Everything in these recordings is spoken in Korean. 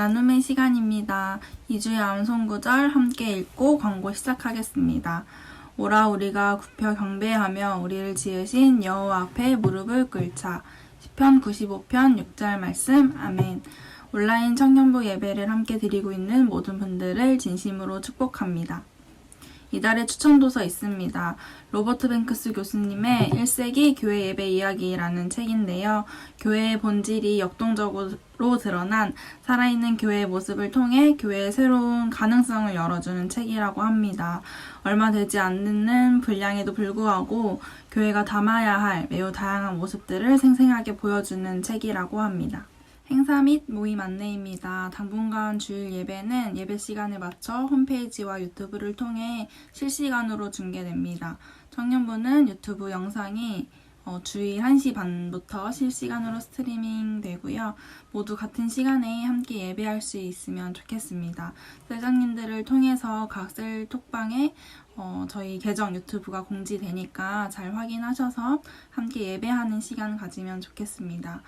나눔의 시간입니다. 2주의 암송구절 함께 읽고 광고 시작하겠습니다. 오라 우리가 굽혀 경배하며 우리를 지으신 여호와 앞에 무릎을 꿇자. 시편 95편 6절 말씀. 아멘. 온라인 청년부 예배를 함께 드리고 있는 모든 분들을 진심으로 축복합니다. 이달의 추천도서 있습니다. 로버트 뱅크스 교수님의 1세기 교회 예배 이야기라는 책인데요. 교회의 본질이 역동적으로 드러난 살아있는 교회의 모습을 통해 교회의 새로운 가능성을 열어주는 책이라고 합니다. 얼마 되지 않는 분량에도 불구하고 교회가 담아야 할 매우 다양한 모습들을 생생하게 보여주는 책이라고 합니다. 행사 및 모임 안내입니다. 당분간 주일 예배는 예배 시간에 맞춰 홈페이지와 유튜브를 통해 실시간으로 중계됩니다. 청년부는 유튜브 영상이 주일 1시 반부터 실시간으로 스트리밍 되고요. 모두 같은 시간에 함께 예배할 수 있으면 좋겠습니다. 셀장님들을 통해서 각 셀 톡방에 저희 계정 유튜브가 공지되니까 잘 확인하셔서 함께 예배하는 시간 가지면 좋겠습니다.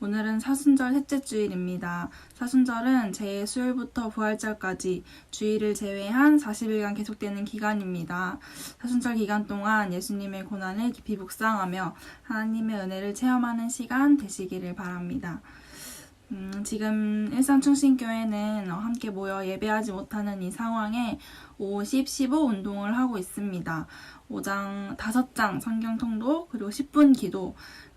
오늘은 사순절 셋째 주일입니다. 사순절은 제 수요일부터 부활절까지 주일을 제외한 40일간 계속되는 기간입니다. 사순절 기간 동안 예수님의 고난을 깊이 묵상하며 하나님의 은혜를 체험하는 시간 되시기를 바랍니다. 지금 일산충신교회는 함께 모여 예배하지 못하는 이 상황에 50, 15 운동을 하고 있습니다. 5장 성경 통독, 그리고 10분 기도,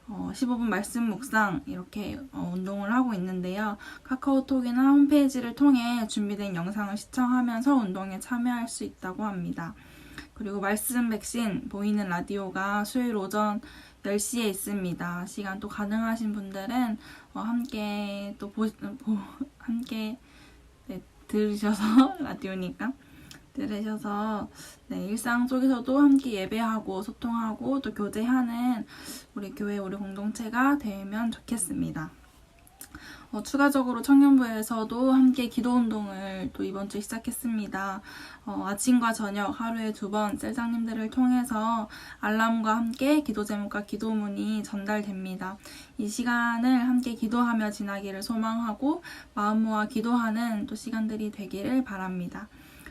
15분 말씀 묵상 이렇게 운동을 하고 있는데요. 카카오톡이나 홈페이지를 통해 준비된 영상을 시청하면서 운동에 참여할 수 있다고 합니다. 그리고 말씀 백신 보이는 라디오가 수요일 오전 10시에 있습니다. 시간 또 가능하신 분들은 함께 또 함께 들으셔서 라디오니까 들으셔서 일상 속에서도 함께 예배하고 소통하고 또 교제하는 우리 교회 우리 공동체가 되면 좋겠습니다. 추가적으로 청년부에서도 함께 기도운동을 또 이번 주 시작했습니다. 아침과 저녁 하루에 2번 셀장님들을 통해서 알람과 함께 기도 제목과 기도문이 전달됩니다. 이 시간을 함께 기도하며 지나기를 소망하고 마음 모아 기도하는 또 시간들이 되기를 바랍니다.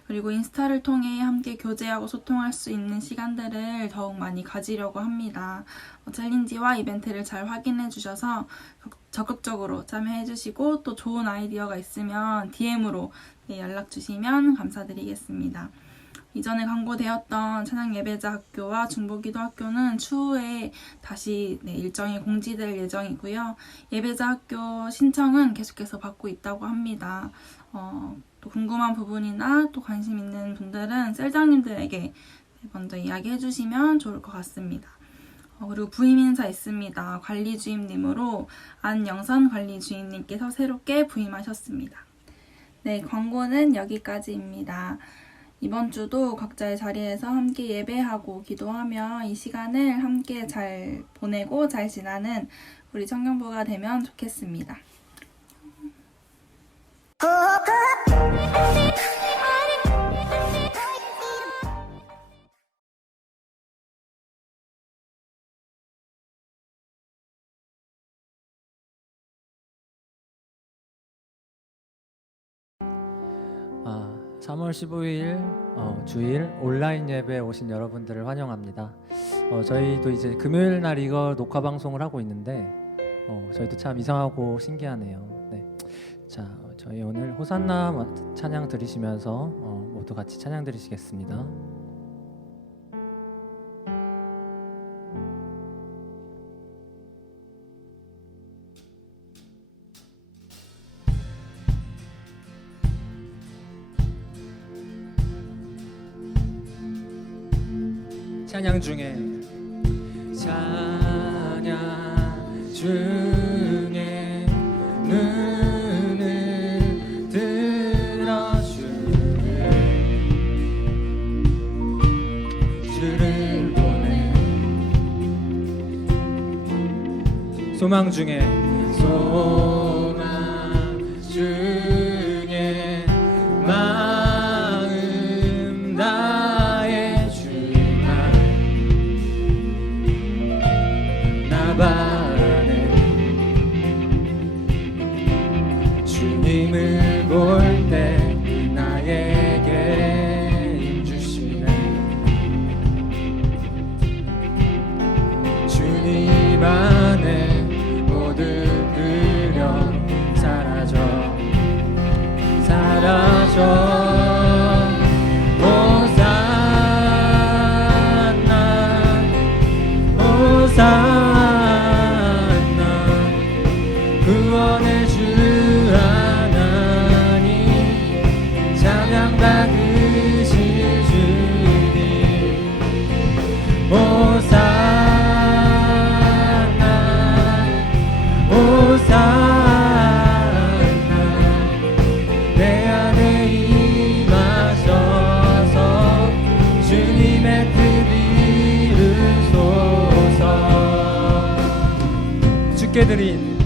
그리고 인스타를 통해 함께 교제하고 소통할 수 있는 시간들을 더욱 많이 가지려고 합니다. 챌린지와 이벤트를 잘 확인해 주셔서 적극적으로 참여해 주시고 또 좋은 아이디어가 있으면 DM으로 연락 주시면 감사드리겠습니다. 이전에 광고되었던 찬양예배자 학교와 중보기도 학교는 추후에 다시 일정이 공지될 예정이고요. 예배자 학교 신청은 계속해서 받고 있다고 합니다. 또 궁금한 부분이나 또 관심 있는 분들은 셀장님들에게 먼저 이야기해 주시면 좋을 것 같습니다. 그리고 부임 인사 있습니다. 관리주임님으로 안영선 관리주임님께서 새롭게 부임하셨습니다. 네, 광고는 여기까지입니다. 이번 주도 각자의 자리에서 함께 예배하고 기도하며 이 시간을 함께 잘 보내고 잘 지나는 우리 청년부가 되면 좋겠습니다. 아, 3월 15일 주일 온라인 예배에 오신 여러분들을 환영합니다. 저희도 이제 금요일 날 이거 녹화 방송을 하고 있는데 저희도 참 이상하고 신기하네요. 네. 자, 저희 오늘 호산나 찬양 들으시면서 모두 같이 찬양 들으시겠습니다. 찬양 중에 눈을 들어주네 주를 보내 소망 중에 마음 다해 주마 나 바라네 주님을 구원의 주 하나님 찬양 받으실 주님 호산나 호산나 내 안에 임하셔서 주님의 뜻 이루소서. 주께 드린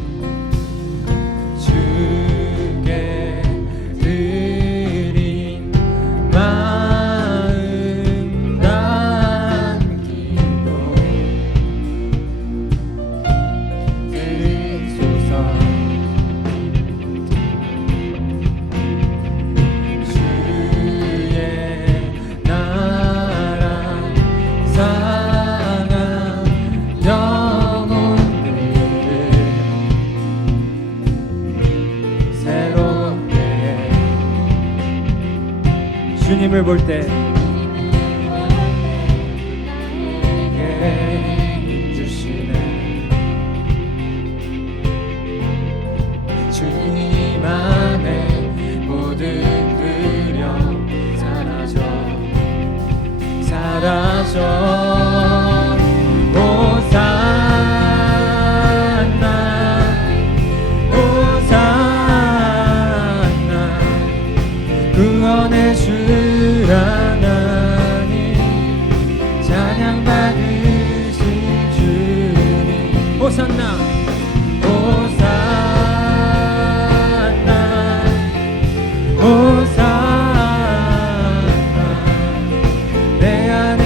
마음 남기고 들으소서. 주의 나라 상한 영혼들을 새롭게 주님을 볼 때 나에게 주시네. 주님 안에 모든 두려움 사라져 호산나 호산나 구원의 주 하나님 찬양 받으실 주님 호산나 호산나 호산나 내 안에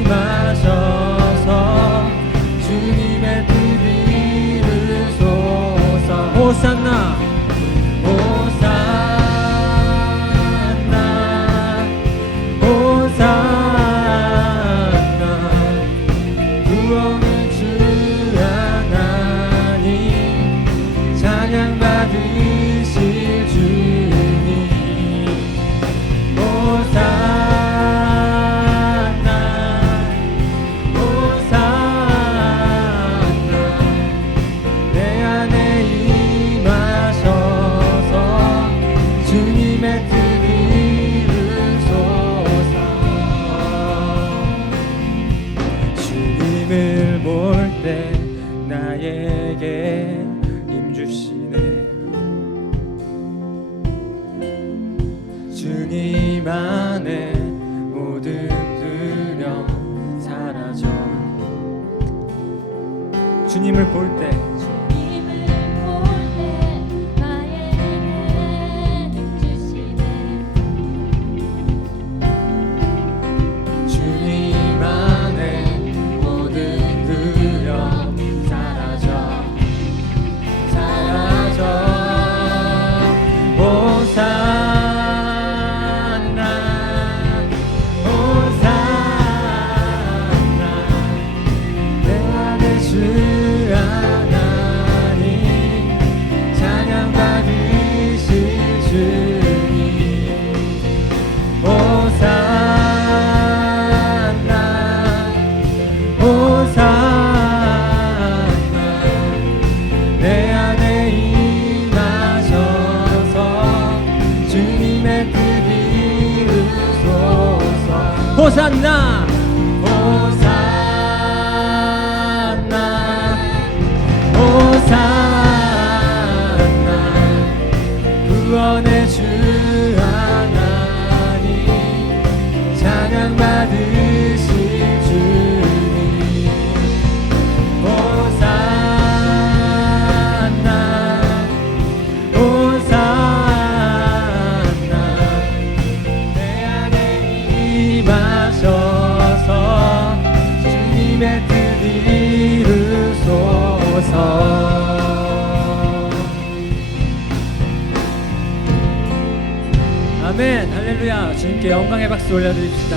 임하셔서 주님의 뜻 이루소서. 호산나 호산나 호산나 구원의 주 하나님 찬양 받으실 주님 호산나 호산나 내 안에 임하셔서 주님의 뜻 이루소서. 주님을 볼 때 나에게 힘주시네. 주님 안에 모든 두려움 사라져. 주님을 볼 때 주님 안에 모든 두려움 사라져 호산나 호산나 내 안에 주 하나님 찬양 받으실 주님 호산나 호산나 내 안에 임하셔서 주님의 뜻 이루소서. 호산나 호산나 호산나 구원의 주 하나님 찬양 받으실 주님 호산나 호산나 내 안에 임하셔서 주님의 뜻 이루소서. 아멘 할렐루야. 주님께 영광의 박수 올려드립시다.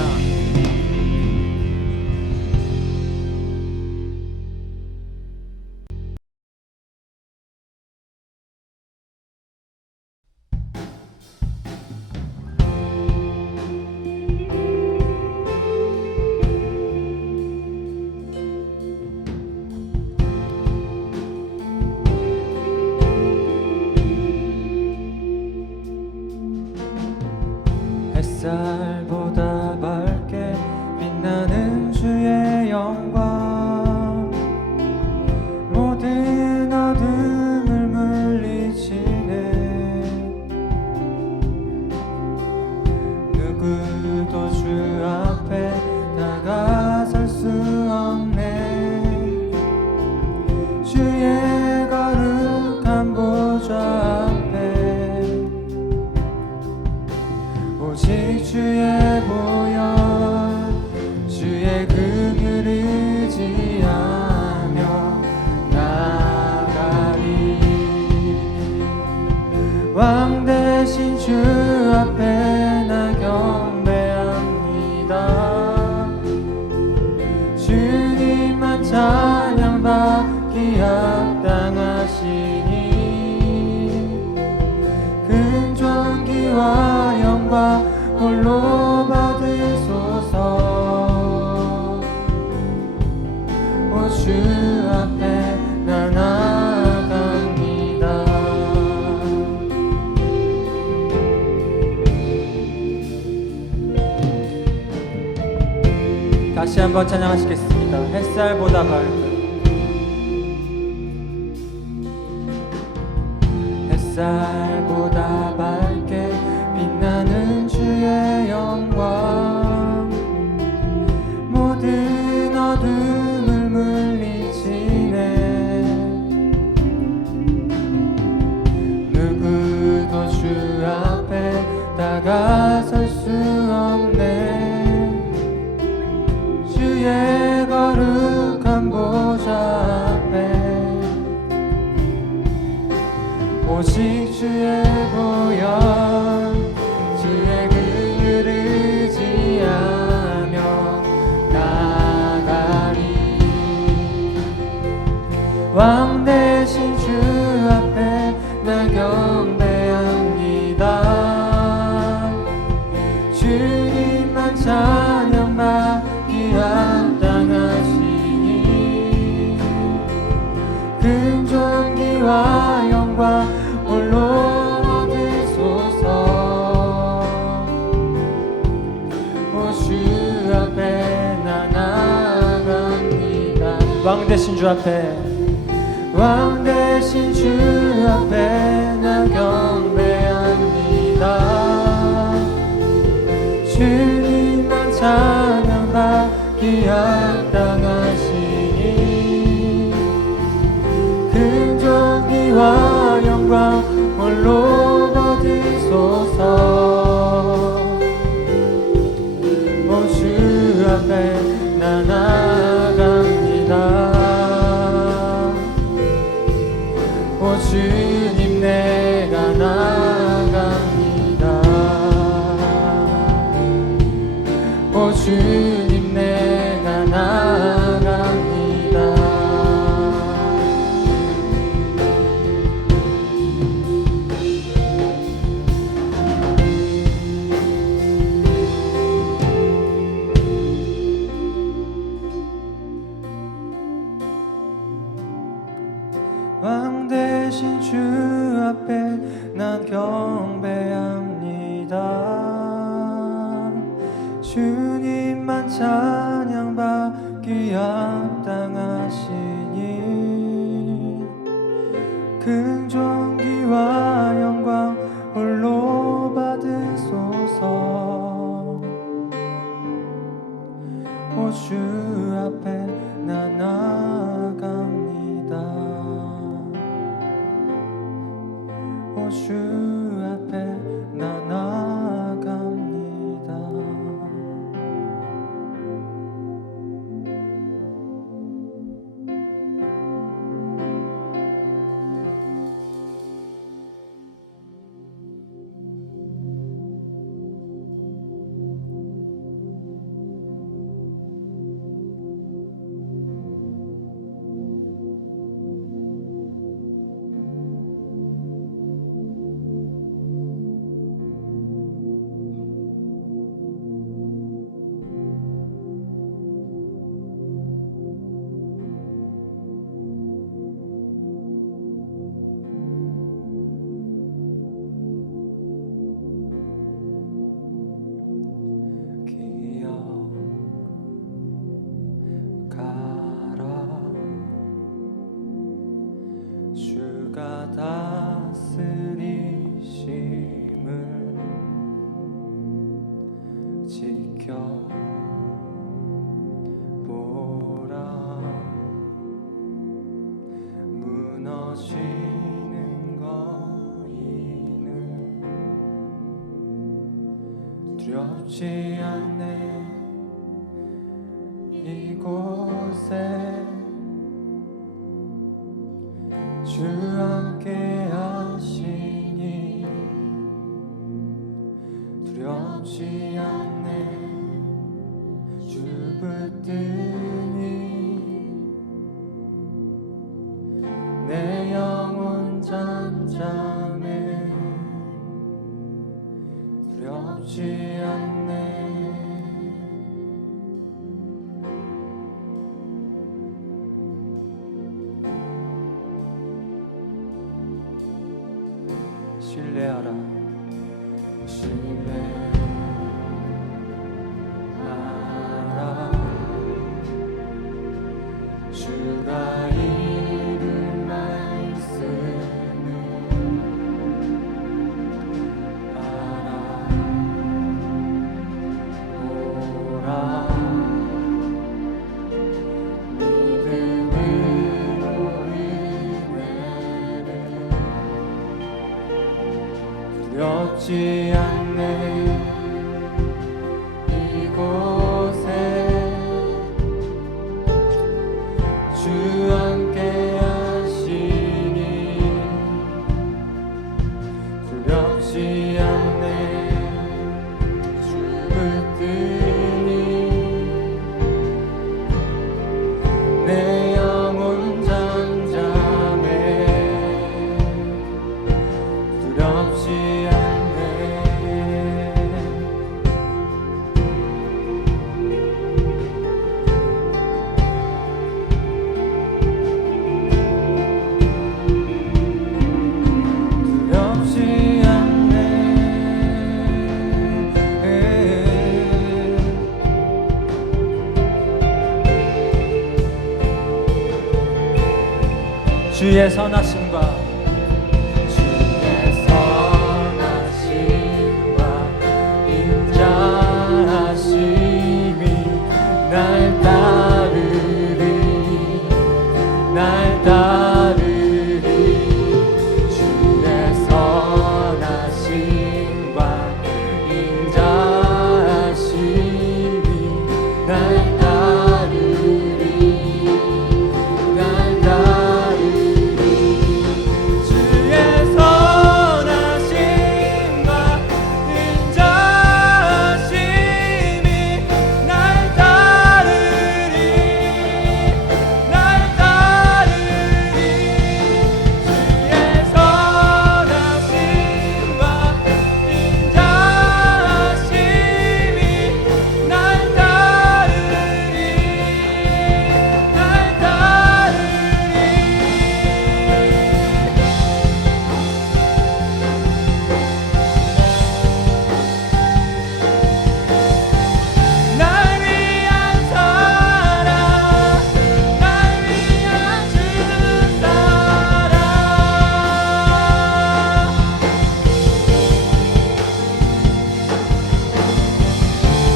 큰 존귀와 영광 홀로 받으소서. 오 주 앞에 나 나아갑니다. 다시 한번 찬양하시겠습니다. 햇살보다 밝은 햇살보다 밝게 빛나는 주의 영광 모든 어둠을 물리치네. 누구도 주 앞에 다가설 수 없네. 주의 거룩한 보좌 앞에 오직 주의 보혈 주의 그를 의지하며 나가리. 왕 대신 주 앞에 나 경배합니다. 주님만 찬양받기 합당하시니 큰 존귀와 영광 홀로 받으소서. 오 주 앞에 나 나아갑니다. 왕 대신 주 앞에 왕 대신 주 앞에 나 경배합니다. 주님만 찬양받기 합당하시니 큰 존귀와 영광 홀로 받으소서. 오 주 앞에 나 나아갑니다. 오 주님 내가 나아갑니다. 오 주님 내가 나아갑니다. 왕 대신 주 앞에 난 경배합니다. 주님만 찬양받기 합당하시니 큰 존귀와 영광 홀로 받으소서. 오 주 앞에 나 나아갑니다. 오 주 앞에 나 나아갑니다. 주가 다스리심을 지켜보라. 무너지는 거인을 두렵지 않네. 이곳에 주 함께 하시니 두렵지 않네. 주 붙드니 내 영 두렵지 않네. 신뢰하라, 신뢰하라. 주가 이룬 말씀을 알아보라. 믿음으로 은혜를 두렵지 않네. 이곳에 주 함께 하시니 두렵지 않네. 주 붙드니 내 영혼 잠잠해. 두렵지 않네. 두렵지 않네. 주의 선하심과 주의 선하심과 인자하심이 날 따르리, 날 따르리. 주의 선하심과 인자하심이 날 따르리, 날 따르리. 주의 선하심과 인자하심이 날 따르리, 날 따르리. 주의 선하심과 인자하심이 날 따르리, 날 따르리. 날 위한 사랑, 날 위한 주 사랑.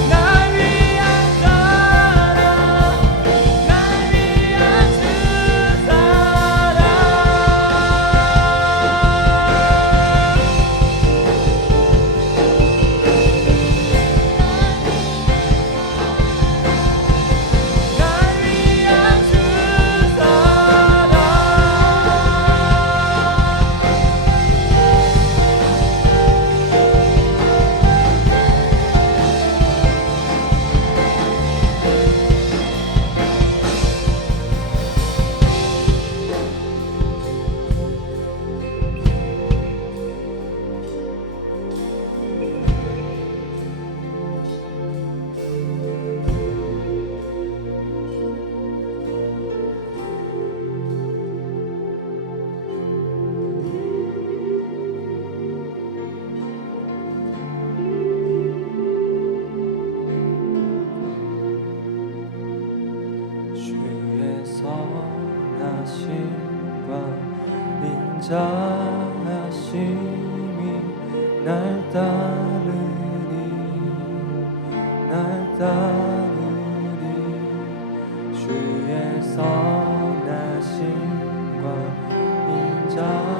날 위한 사랑, 날 위한 주 사랑. 날 위한 주 사랑. 주의 선하심과 인자하심이 날 따르리, 날 따르리. 주의 선하심과 인자하심이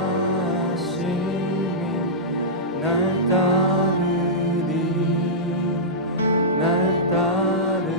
날 따르리, 날 따르리.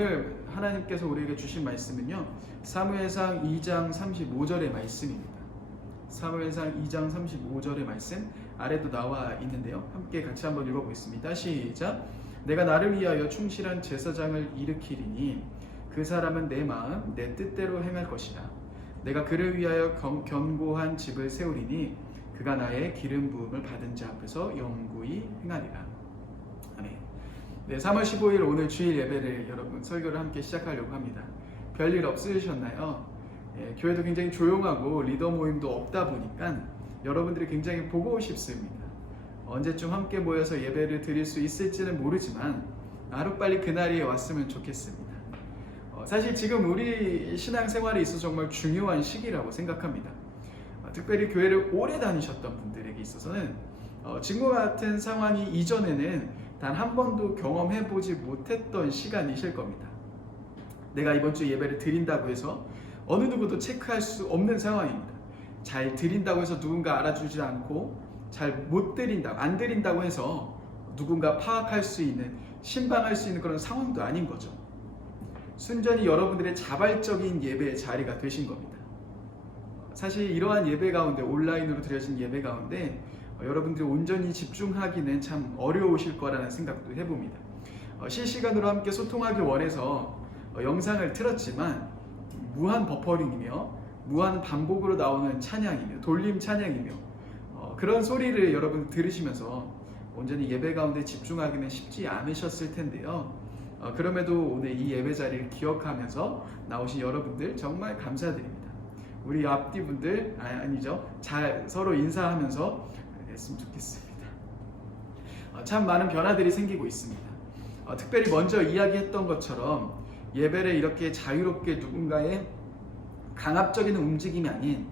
오늘 하나님께서 우리에게 주신 말씀은요, 사무엘상 2장 35절의 말씀입니다. 사무엘상 2장 35절의 말씀 아래도 나와 있는데요, 함께 같이 한번 읽어보겠습니다. 시작. 내가 나를 위하여 충실한 제사장을 일으키리니 그 사람은 내 마음 내 뜻대로 행할 것이다. 내가 그를 위하여 견고한 집을 세우리니 그가 나의 기름 부음을 받은 자 앞에서 영구히 행하리라. 아멘. 네, 3월 15일 오늘 주일 예배를 여러분 설교를 함께 시작하려고 합니다. 별일 없으셨나요? 교회도 굉장히 조용하고 리더 모임도 없다 보니까 여러분들이 굉장히 보고 싶습니다. 언제쯤 함께 모여서 예배를 드릴 수 있을지는 모르지만 하루빨리 그날이 왔으면 좋겠습니다. 사실 지금 우리 신앙생활에 있어서 정말 중요한 시기라고 생각합니다. 특별히 교회를 오래 다니셨던 분들에게 있어서는 지금과 같은 상황이 이전에는 단 한 번도 경험해보지 못했던 시간이실 겁니다. 내가 이번 주 예배를 드린다고 해서 어느 누구도 체크할 수 없는 상황입니다. 잘 드린다고 해서 누군가 알아주지 않고 잘 못 드린다고, 안 드린다고 해서 누군가 파악할 수 있는, 신방할 수 있는 그런 상황도 아닌 거죠. 순전히 여러분들의 자발적인 예배의 자리가 되신 겁니다. 사실 이러한 예배 가운데, 온라인으로 드려진 예배 가운데 여러분들이 온전히 집중하기는 참 어려우실 거라는 생각도 해봅니다. 실시간으로 함께 소통하기 원해서 영상을 틀었지만 무한 버퍼링이며 무한 반복으로 나오는 찬양이며 돌림 찬양이며 그런 소리를 여러분 들으시면서 온전히 예배 가운데 집중하기는 쉽지 않으셨을 텐데요. 그럼에도 오늘 이 예배 자리를 기억하면서 나오신 여러분들 정말 감사드립니다. 우리 앞뒤 분들 아니죠, 잘 서로 인사하면서 했으면 좋겠습니다. 참 많은 변화들이 생기고 있습니다. 특별히 먼저 이야기했던 것처럼 예배를 이렇게 자유롭게 누군가의 강압적인 움직임이 아닌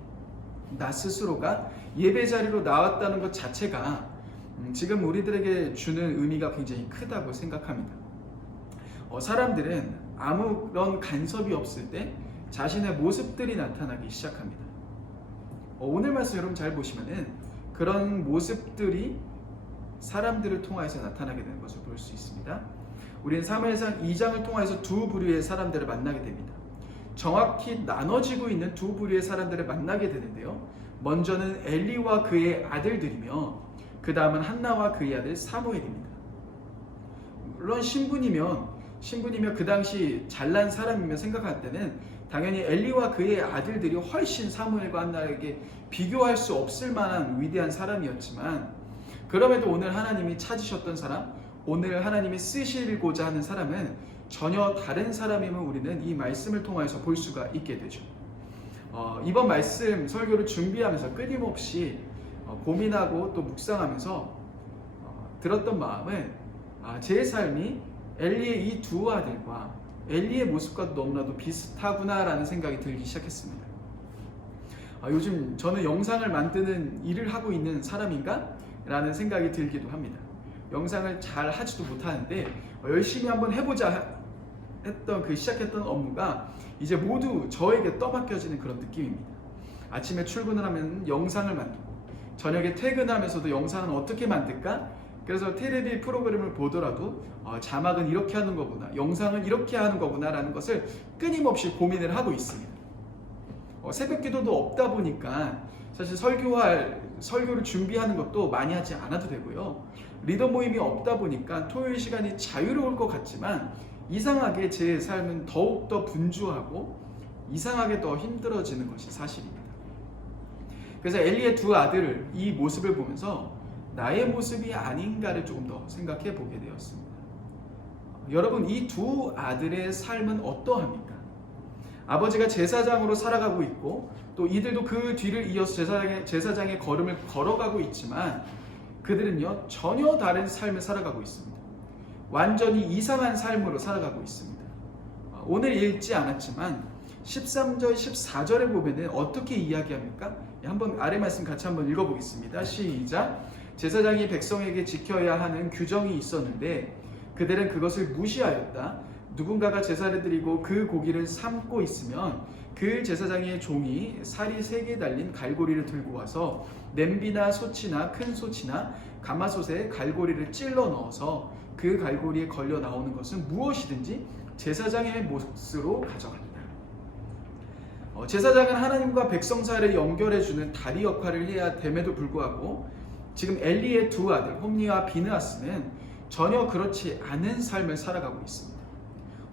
나 스스로가 예배 자리로 나왔다는 것 자체가 지금 우리들에게 주는 의미가 굉장히 크다고 생각합니다. 사람들은 아무런 간섭이 없을 때 자신의 모습들이 나타나기 시작합니다. 오늘 말씀 여러분 잘 보시면은 그런 모습들이 사람들을 통해서 나타나게 되는 것을 볼 수 있습니다. 우리는 사무엘상 2장을 통해서 두 부류의 사람들을 만나게 됩니다. 정확히 나눠지고 있는 두 부류의 사람들을 만나게 되는데요. 먼저는 엘리와 그의 아들들이며 그 다음은 한나와 그의 아들 사무엘입니다. 물론 신분이며 그 당시 잘난 사람이며 생각할 때는 당연히 엘리와 그의 아들들이 훨씬 사무엘과 한나에게 비교할 수 없을 만한 위대한 사람이었지만, 그럼에도 오늘 하나님이 찾으셨던 사람, 오늘 하나님이 쓰시고자 하는 사람은 전혀 다른 사람임을 우리는 이 말씀을 통해서 볼 수가 있게 되죠. 이번 말씀 설교를 준비하면서 끊임없이 고민하고 또 묵상하면서 들었던 마음은 제 삶이 엘리의 이 두 아들과 엘리의 모습과 너무나도 비슷하구나라는 생각이 들기 시작했습니다. 요즘 저는 영상을 만드는 일을 하고 있는 사람인가? 라는 생각이 들기도 합니다. 영상을 잘 하지도 못하는데 열심히 한번 해보자 했던 시작했던 업무가 이제 모두 저에게 떠맡겨지는 그런 느낌입니다. 아침에 출근을 하면 영상을 만들고, 저녁에 퇴근하면서도 영상은 어떻게 만들까? 그래서 텔레비 프로그램을 보더라도 자막은 이렇게 하는 거구나, 영상은 이렇게 하는 거구나 라는 것을 끊임없이 고민을 하고 있습니다. 새벽 기도도 없다 보니까 사실 설교를 준비하는 것도 많이 하지 않아도 되고요. 리더 모임이 없다 보니까 토요일 시간이 자유로울 것 같지만 이상하게 제 삶은 더욱더 분주하고 이상하게 더 힘들어지는 것이 사실입니다. 그래서 엘리의 두 아들 이 모습을 보면서 나의 모습이 아닌가를 조금 더 생각해 보게 되었습니다. 여러분, 이 두 아들의 삶은 어떠합니까? 아버지가 제사장으로 살아가고 있고 또 이들도 그 뒤를 이어서 제사장의 걸음을 걸어가고 있지만 그들은요 전혀 다른 삶을 살아가고 있습니다. 완전히 이상한 삶으로 살아가고 있습니다. 오늘 읽지 않았지만 13절, 14절에 보면은 어떻게 이야기합니까? 한번 아래 말씀 같이 한번 읽어보겠습니다. 시작. 제사장이 백성에게 지켜야 하는 규정이 있었는데 그들은 그것을 무시하였다. 누군가가 제사를 드리고 그 고기를 삶고 있으면 그 제사장의 종이 살이 3개 달린 갈고리를 들고 와서 냄비나 솥이나 큰 솥이나 가마솥에 갈고리를 찔러 넣어서 그 갈고리에 걸려 나오는 것은 무엇이든지 제사장의 몫으로 가져갑니다. 제사장은 하나님과 백성 사이를 연결해주는 다리 역할을 해야 됨에도 불구하고 지금 엘리의 두 아들 홈니와 비느하스는 전혀 그렇지 않은 삶을 살아가고 있습니다.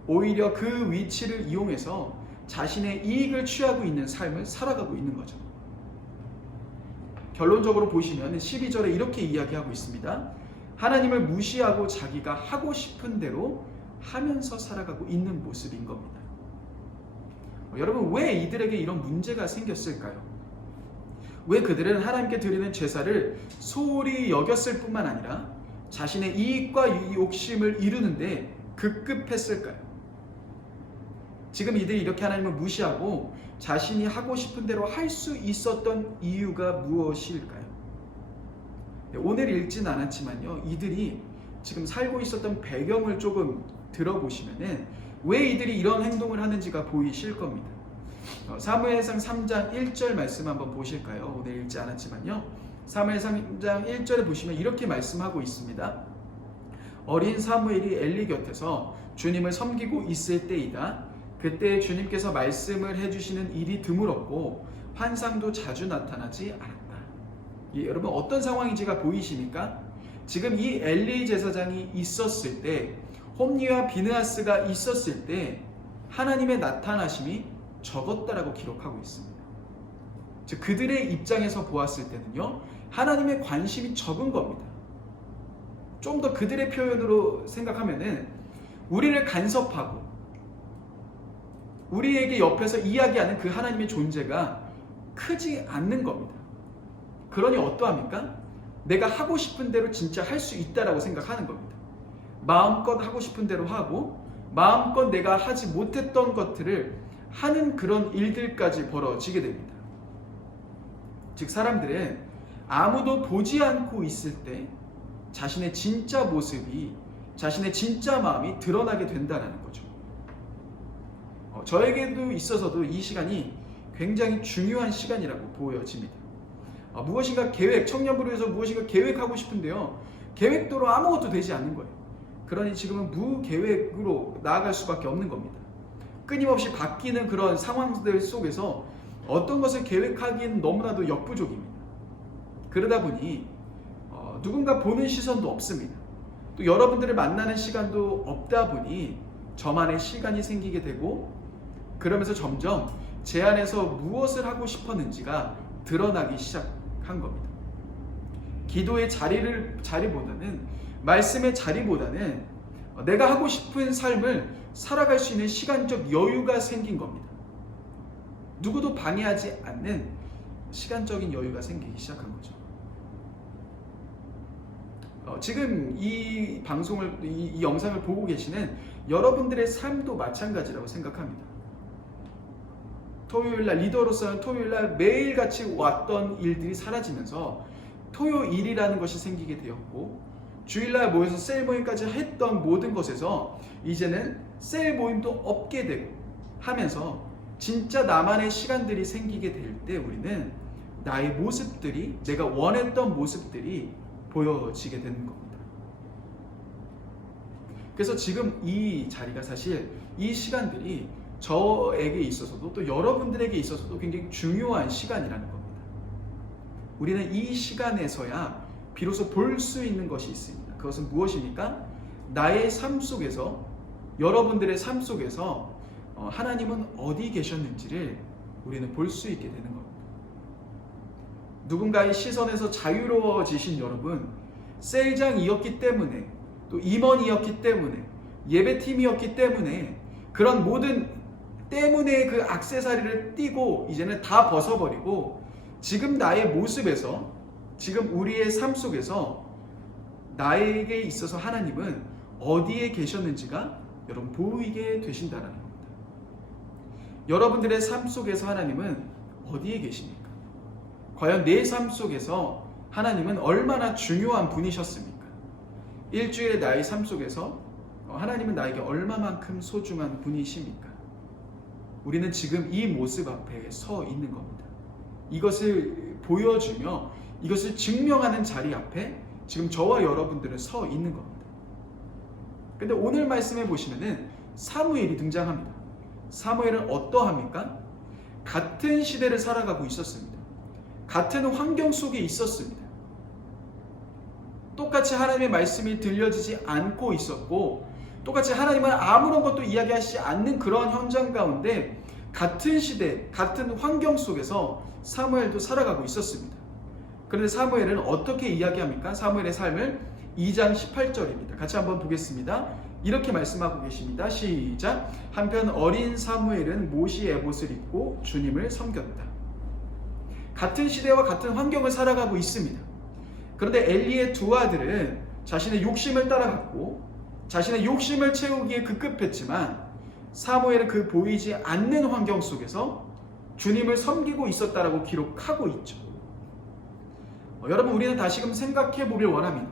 오히려 그 위치를 이용해서 자신의 이익을 취하고 있는 삶을 살아가고 있는 거죠. 결론적으로 보시면 12절에 이렇게 이야기하고 있습니다. 하나님을 무시하고 자기가 하고 싶은 대로 하면서 살아가고 있는 모습인 겁니다. 여러분, 왜 이들에게 이런 문제가 생겼을까요? 왜 그들은 하나님께 드리는 제사를 소홀히 여겼을 뿐만 아니라 자신의 이익과 욕심을 이루는데 급급했을까요? 지금 이들이 이렇게 하나님을 무시하고 자신이 하고 싶은 대로 할 수 있었던 이유가 무엇일까요? 오늘 읽진 않았지만요, 이들이 지금 살고 있었던 배경을 조금 들어보시면은 왜 이들이 이런 행동을 하는지가 보이실 겁니다. 사무엘상 3장 1절 말씀 한번 보실까요? 오늘 읽지 않았지만요, 사무엘상 3장 1절에 보시면 이렇게 말씀하고 있습니다. 어린 사무엘이 엘리 곁에서 주님을 섬기고 있을 때이다. 그때 주님께서 말씀을 해주시는 일이 드물었고 환상도 자주 나타나지 않았다. 여러분, 어떤 상황인지가 보이십니까? 지금 이 엘리 제사장이 있었을 때, 홈니와 비느하스가 있었을 때 하나님의 나타나심이 적었다라고 기록하고 있습니다. 즉 그들의 입장에서 보았을 때는요, 하나님의 관심이 적은 겁니다. 좀 더 그들의 표현으로 생각하면은 우리를 간섭하고 우리에게 옆에서 이야기하는 그 하나님의 존재가 크지 않는 겁니다. 그러니 어떠합니까? 내가 하고 싶은 대로 진짜 할 수 있다라고 생각하는 겁니다. 마음껏 하고 싶은 대로 하고 마음껏 내가 하지 못했던 것들을 하는 그런 일들까지 벌어지게 됩니다. 즉 사람들은 아무도 보지 않고 있을 때 자신의 진짜 모습이, 자신의 진짜 마음이 드러나게 된다는 거죠. 저에게도 있어서도 이 시간이 굉장히 중요한 시간이라고 보여집니다. 무엇인가 계획, 청년부를 위해서 무엇인가 계획하고 싶은데요, 계획대로 아무것도 되지 않는 거예요. 그러니 지금은 무계획으로 나아갈 수밖에 없는 겁니다. 끊임없이 바뀌는 그런 상황들 속에서 어떤 것을 계획하기는 너무나도 역부족입니다. 그러다 보니 누군가 보는 시선도 없습니다. 또 여러분들을 만나는 시간도 없다 보니 저만의 시간이 생기게 되고, 그러면서 점점 제 안에서 무엇을 하고 싶었는지가 드러나기 시작한 겁니다. 기도의 자리보다는, 말씀의 자리보다는 내가 하고 싶은 삶을 살아갈 수 있는 시간적 여유가 생긴 겁니다. 누구도 방해하지 않는 시간적인 여유가 생기기 시작한 거죠. 지금 이 방송을, 이 영상을 보고 계시는 여러분들의 삶도 마찬가지라고 생각합니다. 토요일날, 리더로서는 토요일날 매일같이 왔던 일들이 사라지면서 토요일이라는 것이 생기게 되었고, 주일날 모여서 셀 모임까지 했던 모든 것에서 이제는 셀 모임도 없게 되고 하면서 진짜 나만의 시간들이 생기게 될 때 우리는 나의 모습들이, 내가 원했던 모습들이 보여지게 되는 겁니다. 그래서 지금 이 자리가, 사실 이 시간들이 저에게 있어서도 또 여러분들에게 있어서도 굉장히 중요한 시간이라는 겁니다. 우리는 이 시간에서야 비로소 볼 수 있는 것이 있습니다. 그것은 무엇입니까? 나의 삶 속에서, 여러분들의 삶 속에서 하나님은 어디 계셨는지를 우리는 볼 수 있게 되는 겁니다. 누군가의 시선에서 자유로워지신 여러분, 셀장이었기 때문에, 또 임원이었기 때문에, 예배팀이었기 때문에, 그런 모든 때문에 그 액세서리를 띄고 이제는 다 벗어버리고 지금 나의 모습에서, 지금 우리의 삶 속에서 나에게 있어서 하나님은 어디에 계셨는지가 여러분 보이게 되신다는 겁니다. 여러분들의 삶 속에서 하나님은 어디에 계십니까? 과연 내 삶 속에서 하나님은 얼마나 중요한 분이셨습니까? 일주일의 나의 삶 속에서 하나님은 나에게 얼마만큼 소중한 분이십니까? 우리는 지금 이 모습 앞에 서 있는 겁니다. 이것을 보여주며 이것을 증명하는 자리 앞에 지금 저와 여러분들은 서 있는 겁니다. 근데 오늘 말씀해 보시면은 사무엘이 등장합니다. 사무엘은 어떠합니까? 같은 시대를 살아가고 있었습니다. 같은 환경 속에 있었습니다. 똑같이 하나님의 말씀이 들려지지 않고 있었고, 똑같이 하나님은 아무런 것도 이야기하시지 않는 그런 현장 가운데 같은 시대, 같은 환경 속에서 사무엘도 살아가고 있었습니다. 그런데 사무엘은 어떻게 이야기합니까? 사무엘의 삶을 2장 18절입니다. 같이 한번 보겠습니다. 이렇게 말씀하고 계십니다. 시작. 한편 어린 사무엘은 모시 에봇을 입고 주님을 섬겼다. 같은 시대와 같은 환경을 살아가고 있습니다. 그런데 엘리의 두 아들은 자신의 욕심을 따라갔고 자신의 욕심을 채우기에 급급했지만 사무엘은 그 보이지 않는 환경 속에서 주님을 섬기고 있었다라고 기록하고 있죠. 여러분, 우리는 다시금 생각해 보길 원합니다.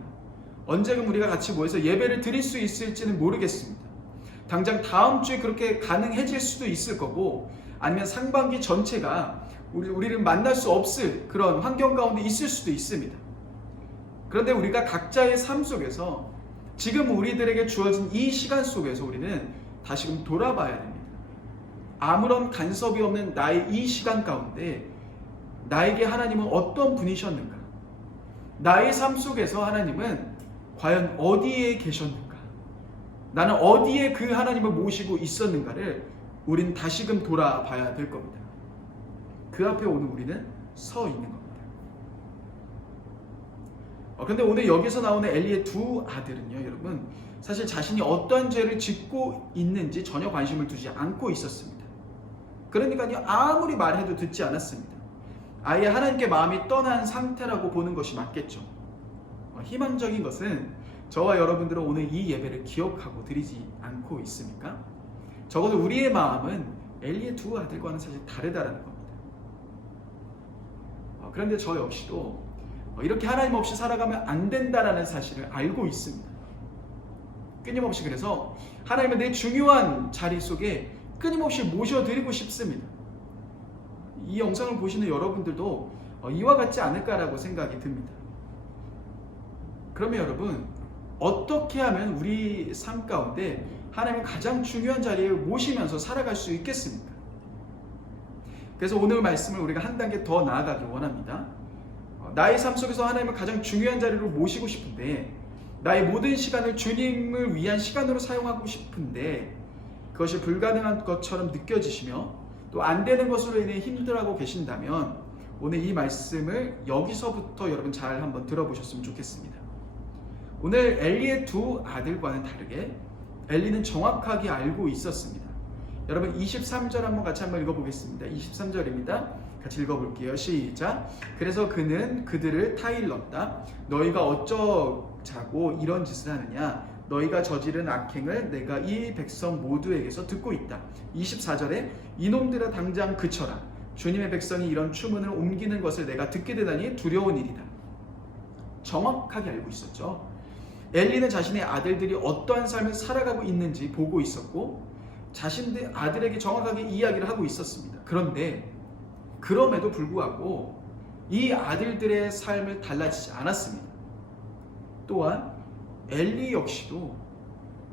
언제금 우리가 같이 모여서 예배를 드릴 수 있을지는 모르겠습니다. 당장 다음 주에 그렇게 가능해질 수도 있을 거고, 아니면 상반기 전체가 우리를 만날 수 없을 그런 환경 가운데 있을 수도 있습니다. 그런데 우리가 각자의 삶 속에서 지금 우리들에게 주어진 이 시간 속에서 우리는 다시금 돌아봐야 됩니다. 아무런 간섭이 없는 나의 이 시간 가운데 나에게 하나님은 어떤 분이셨는가? 나의 삶 속에서 하나님은 과연 어디에 계셨는가? 나는 어디에 그 하나님을 모시고 있었는가를 우린 다시금 돌아봐야 될 겁니다. 그 앞에 오늘 우리는 서 있는 겁니다. 그런데 오늘 여기서 나오는 엘리의 두 아들은요, 여러분, 사실 자신이 어떠한 죄를 짓고 있는지 전혀 관심을 두지 않고 있었습니다. 그러니까요, 아무리 말해도 듣지 않았습니다. 아예 하나님께 마음이 떠난 상태라고 보는 것이 맞겠죠. 희망적인 것은 저와 여러분들은 오늘 이 예배를 기억하고 드리지 않고 있습니까? 적어도 우리의 마음은 엘리의 두 아들과는 사실 다르다는 겁니다. 그런데 저 역시도 이렇게 하나님 없이 살아가면 안 된다라는 사실을 알고 있습니다. 끊임없이 그래서 하나님은 내 중요한 자리 속에 끊임없이 모셔드리고 싶습니다. 이 영상을 보시는 여러분들도 이와 같지 않을까라고 생각이 듭니다. 그러면 여러분, 어떻게 하면 우리 삶 가운데 하나님을 가장 중요한 자리에 모시면서 살아갈 수 있겠습니까? 그래서 오늘 말씀을 우리가 한 단계 더 나아가길 원합니다. 나의 삶 속에서 하나님을 가장 중요한 자리로 모시고 싶은데, 나의 모든 시간을 주님을 위한 시간으로 사용하고 싶은데 그것이 불가능한 것처럼 느껴지시며 또 안 되는 것으로 인해 힘들어하고 계신다면 오늘 이 말씀을 여기서부터 여러분 잘 한번 들어보셨으면 좋겠습니다. 오늘 엘리의 두 아들과는 다르게 엘리는 정확하게 알고 있었습니다. 여러분 23절 한번 같이 한번 읽어보겠습니다. 23절입니다. 같이 읽어볼게요. 시작. 그래서 그는 그들을 타일렀다. 너희가 어쩌자고 이런 짓을 하느냐? 너희가 저지른 악행을 내가 이 백성 모두에게서 듣고 있다. 24절에 이놈들아 당장 그쳐라. 주님의 백성이 이런 추문을 옮기는 것을 내가 듣게 되다니 두려운 일이다. 정확하게 알고 있었죠. 엘리는 자신의 아들들이 어떠한 삶을 살아가고 있는지 보고 있었고 자신의 아들에게 정확하게 이야기를 하고 있었습니다. 그런데 그럼에도 불구하고 이 아들들의 삶을 달라지지 않았습니다. 또한 엘리 역시도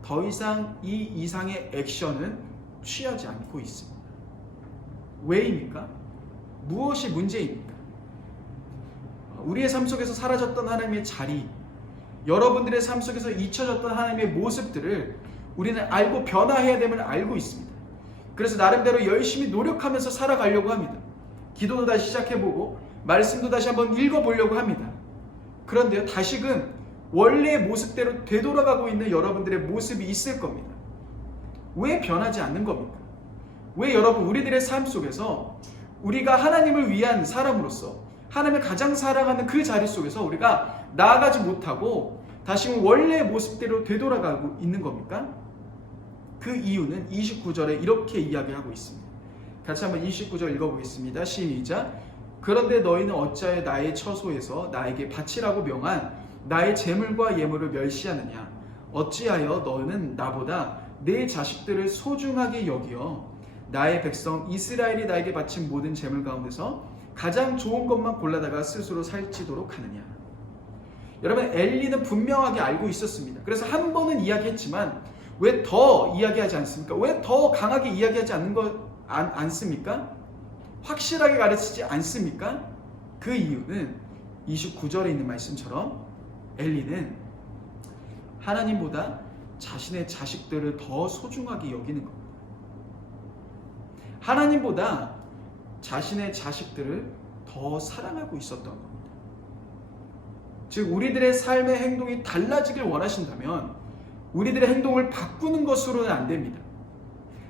더 이상 이 이상의 액션은 취하지 않고 있습니다. 왜입니까? 무엇이 문제입니까? 우리의 삶 속에서 사라졌던 하나님의 자리, 여러분들의 삶 속에서 잊혀졌던 하나님의 모습들을 우리는 알고 변화해야 됨을 알고 있습니다. 그래서 나름대로 열심히 노력하면서 살아가려고 합니다. 기도도 다시 시작해보고 말씀도 다시 한번 읽어보려고 합니다. 그런데요, 다시금 원래의 모습대로 되돌아가고 있는 여러분들의 모습이 있을 겁니다. 왜 변하지 않는 겁니까? 왜 여러분 우리들의 삶 속에서 우리가 하나님을 위한 사람으로서 하나님을 가장 사랑하는 그 자리 속에서 우리가 나아가지 못하고 다시금 원래의 모습대로 되돌아가고 있는 겁니까? 그 이유는 29절에 이렇게 이야기하고 있습니다. 같이 한번 29절 읽어보겠습니다. 시작. 그런데 너희는 어찌하여 나의 처소에서 나에게 바치라고 명한 나의 재물과 예물을 멸시하느냐? 어찌하여 너는 나보다 내 자식들을 소중하게 여기어 나의 백성 이스라엘이 나에게 바친 모든 재물 가운데서 가장 좋은 것만 골라다가 스스로 살찌도록 하느냐? 여러분, 엘리는 분명하게 알고 있었습니다. 그래서 한 번은 이야기했지만 왜 더 이야기하지 않습니까? 왜 더 강하게 이야기하지 않습니까? 확실하게 가르치지 않습니까? 그 이유는 29절에 있는 말씀처럼 엘리는 하나님보다 자신의 자식들을 더 소중하게 여기는 겁니다. 하나님보다 자신의 자식들을 더 사랑하고 있었던 겁니다. 즉 우리들의 삶의 행동이 달라지길 원하신다면 우리들의 행동을 바꾸는 것으로는 안 됩니다.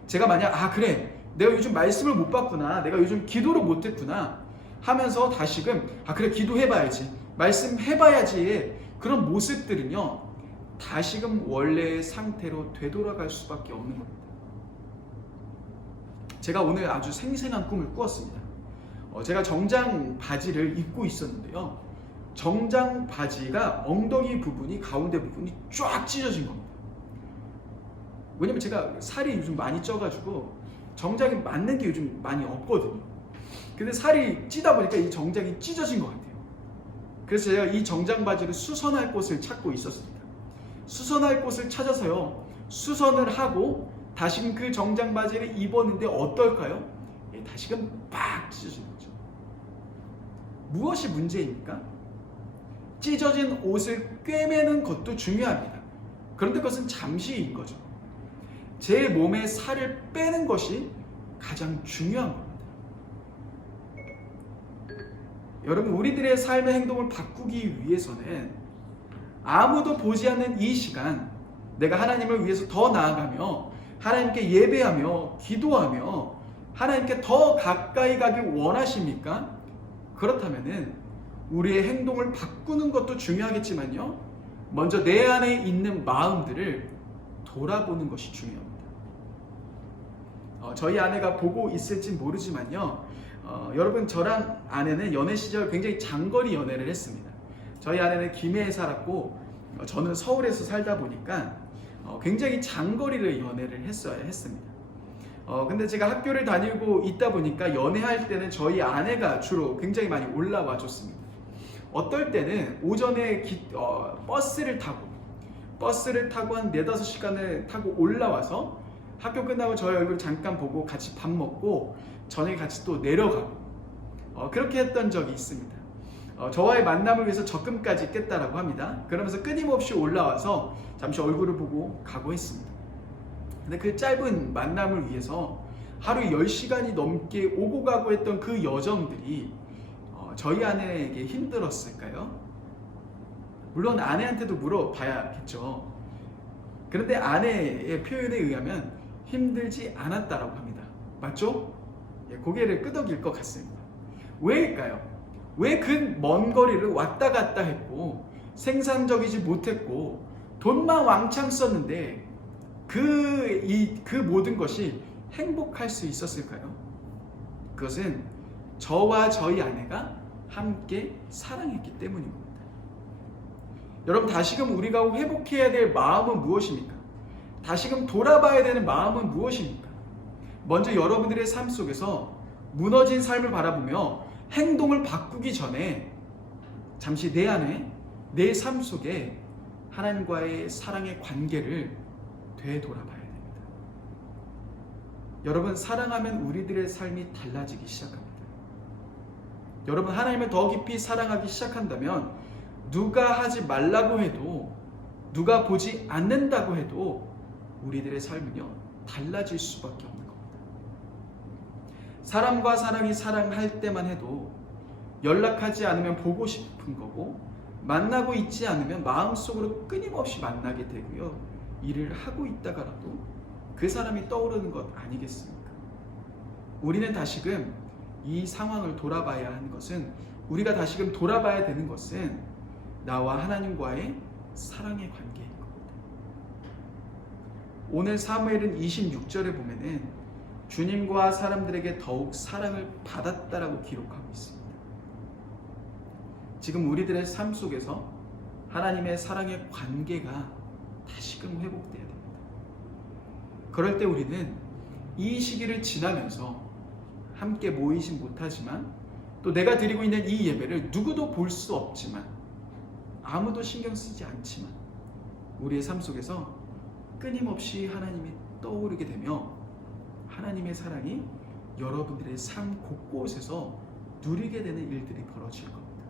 제가 만약 그래 내가 요즘 말씀을 못 봤구나, 내가 요즘 기도를 못했구나 하면서 다시금 그래 기도해봐야지, 말씀해봐야지, 그런 모습들은요 다시금 원래의 상태로 되돌아갈 수밖에 없는 겁니다. 제가 오늘 아주 생생한 꿈을 꾸었습니다. 제가 정장 바지를 입고 있었는데요, 정장 바지가 엉덩이 부분이, 가운데 부분이 쫙 찢어진 겁니다. 왜냐면 제가 살이 요즘 많이 쪄가지고 정장이 맞는 게 요즘 많이 없거든요. 근데 살이 찌다 보니까 이 정장이 찢어진 것 같아요. 그래서 제가 이 정장 바지를 수선할 곳을 찾고 있었습니다. 수선할 곳을 찾아서요, 수선을 하고 다시금 그 정장 바지를 입었는데 어떨까요? 다시금 빡 찢어진 거죠. 무엇이 문제입니까? 찢어진 옷을 꿰매는 것도 중요합니다. 그런데 그것은 잠시인 거죠. 제 몸에 살을 빼는 것이 가장 중요한 겁니다. 여러분, 우리들의 삶의 행동을 바꾸기 위해서는 아무도 보지 않는 이 시간, 내가 하나님을 위해서 더 나아가며 하나님께 예배하며 기도하며 하나님께 더 가까이 가길 원하십니까? 그렇다면은 우리의 행동을 바꾸는 것도 중요하겠지만요, 먼저 내 안에 있는 마음들을 돌아보는 것이 중요합니다. 저희 아내가 보고 있을지 모르지만요, 여러분, 저랑 아내는 연애 시절 굉장히 장거리 연애를 했습니다. 저희 아내는 김해에 살았고 저는 서울에서 살다 보니까 굉장히 장거리를 연애를 했습니다. 근데 제가 학교를 다니고 있다 보니까 연애할 때는 저희 아내가 주로 굉장히 많이 올라와 줬습니다. 어떨 때는 오전에 버스를 타고 한 4-5시간을 타고 올라와서 학교 끝나고 저희 얼굴 잠깐 보고 같이 밥 먹고 저녁에 같이 또 내려가고 그렇게 했던 적이 있습니다. 저와의 만남을 위해서 적금까지 깼다라고 합니다. 그러면서 끊임없이 올라와서 잠시 얼굴을 보고 가고 했습니다. 근데 그 짧은 만남을 위해서 하루에 10시간이 넘게 오고 가고 했던 그 여정들이 저희 아내에게 힘들었을까요? 물론 아내한테도 물어봐야겠죠. 그런데 아내의 표현에 의하면 힘들지 않았다라고 합니다. 맞죠? 고개를 끄덕일 것 같습니다. 왜일까요? 왜 그 먼 거리를 왔다 갔다 했고 생산적이지 못했고 돈만 왕창 썼는데 그 모든 것이 행복할 수 있었을까요? 그것은 저와 저희 아내가 함께 사랑했기 때문입니다. 여러분, 다시금 우리가 회복해야 될 마음은 무엇입니까? 다시금 돌아봐야 되는 마음은 무엇입니까? 먼저 여러분들의 삶 속에서 무너진 삶을 바라보며 행동을 바꾸기 전에 잠시 내 안에, 내 삶 속에 하나님과의 사랑의 관계를 되돌아봐야 됩니다. 여러분, 사랑하면 우리들의 삶이 달라지기 시작합니다. 여러분, 하나님을 더 깊이 사랑하기 시작한다면 누가 하지 말라고 해도, 누가 보지 않는다고 해도 우리들의 삶은요 달라질 수밖에 없는 겁니다. 사람과 사람이 사랑할 때만 해도 연락하지 않으면 보고 싶은 거고, 만나고 있지 않으면 마음속으로 끊임없이 만나게 되고요, 일을 하고 있다가라도 그 사람이 떠오르는 것 아니겠습니까? 우리는 다시금 이 상황을 돌아봐야 하는 것은, 우리가 다시금 돌아봐야 되는 것은 나와 하나님과의 사랑의 관계인 겁니다. 오늘 사무엘은 26절에 보면은 주님과 사람들에게 더욱 사랑을 받았다라고 기록하고 있습니다. 지금 우리들의 삶 속에서 하나님의 사랑의 관계가 다시금 회복돼야 됩니다. 그럴 때 우리는 이 시기를 지나면서 함께 모이진 못하지만, 또 내가 드리고 있는 이 예배를 누구도 볼 수 없지만, 아무도 신경 쓰지 않지만, 우리의 삶 속에서 끊임없이 하나님이 떠오르게 되며 하나님의 사랑이 여러분들의 삶 곳곳에서 누리게 되는 일들이 벌어질 겁니다.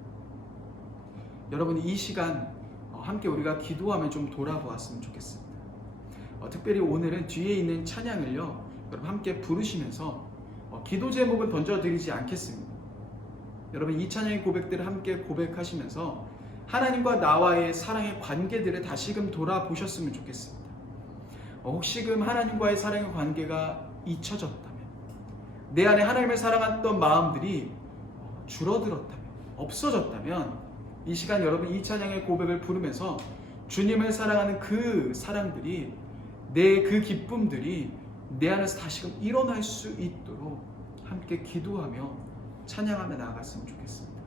여러분, 이 시간 함께 우리가 기도하며 좀 돌아보았으면 좋겠습니다. 특별히 오늘은 뒤에 있는 찬양을요, 여러분 함께 부르시면서 기도 제목은 던져드리지 않겠습니다. 여러분, 이 찬양의 고백들을 함께 고백하시면서 하나님과 나와의 사랑의 관계들을 다시금 돌아보셨으면 좋겠습니다. 혹시금 하나님과의 사랑의 관계가 잊혀졌다면, 내 안에 하나님을 사랑했던 마음들이 줄어들었다면, 없어졌다면, 이 시간 여러분 이 찬양의 고백을 부르면서 주님을 사랑하는 그 사랑들이, 내 그 기쁨들이 내 안에서 다시금 일어날 수 있도록 함께 기도하며 찬양하며 나아갔으면 좋겠습니다.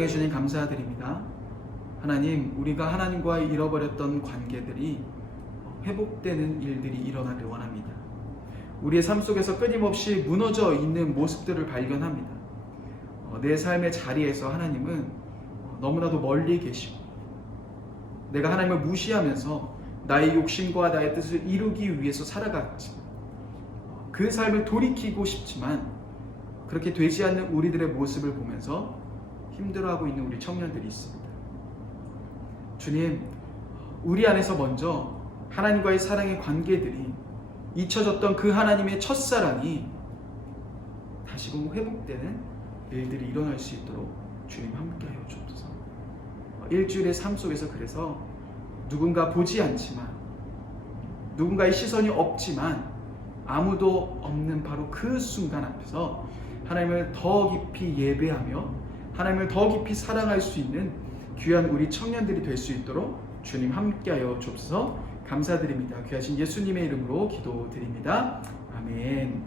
사랑해 주님 감사드립니다. 하나님, 우리가 하나님과 잃어버렸던 관계들이 회복되는 일들이 일어나길 원합니다. 우리의 삶 속에서 끊임없이 무너져 있는 모습들을 발견합니다. 내 삶의 자리에서 하나님은 너무나도 멀리 계시고, 내가 하나님을 무시하면서 나의 욕심과 나의 뜻을 이루기 위해서 살아갔지만, 그 삶을 돌이키고 싶지만 그렇게 되지 않는 우리들의 모습을 보면서 힘들어하고 있는 우리 청년들이 있습니다. 주님, 우리 안에서 먼저 하나님과의 사랑의 관계들이 잊혀졌던 그 하나님의 첫사랑이 다시금 회복되는 일들이 일어날 수 있도록 주님 함께하여 주옵소서. 일주일의 삶 속에서 그래서 누군가 보지 않지만, 누군가의 시선이 없지만, 아무도 없는 바로 그 순간 앞에서 하나님을 더 깊이 예배하며 하나님을 더 깊이 사랑할 수 있는 귀한 우리 청년들이 될 수 있도록 주님 함께하여 주옵소서. 감사드립니다. 귀하신 예수님의 이름으로 기도드립니다. 아멘.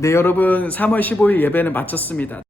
네, 여러분, 3월 15일 예배는 마쳤습니다.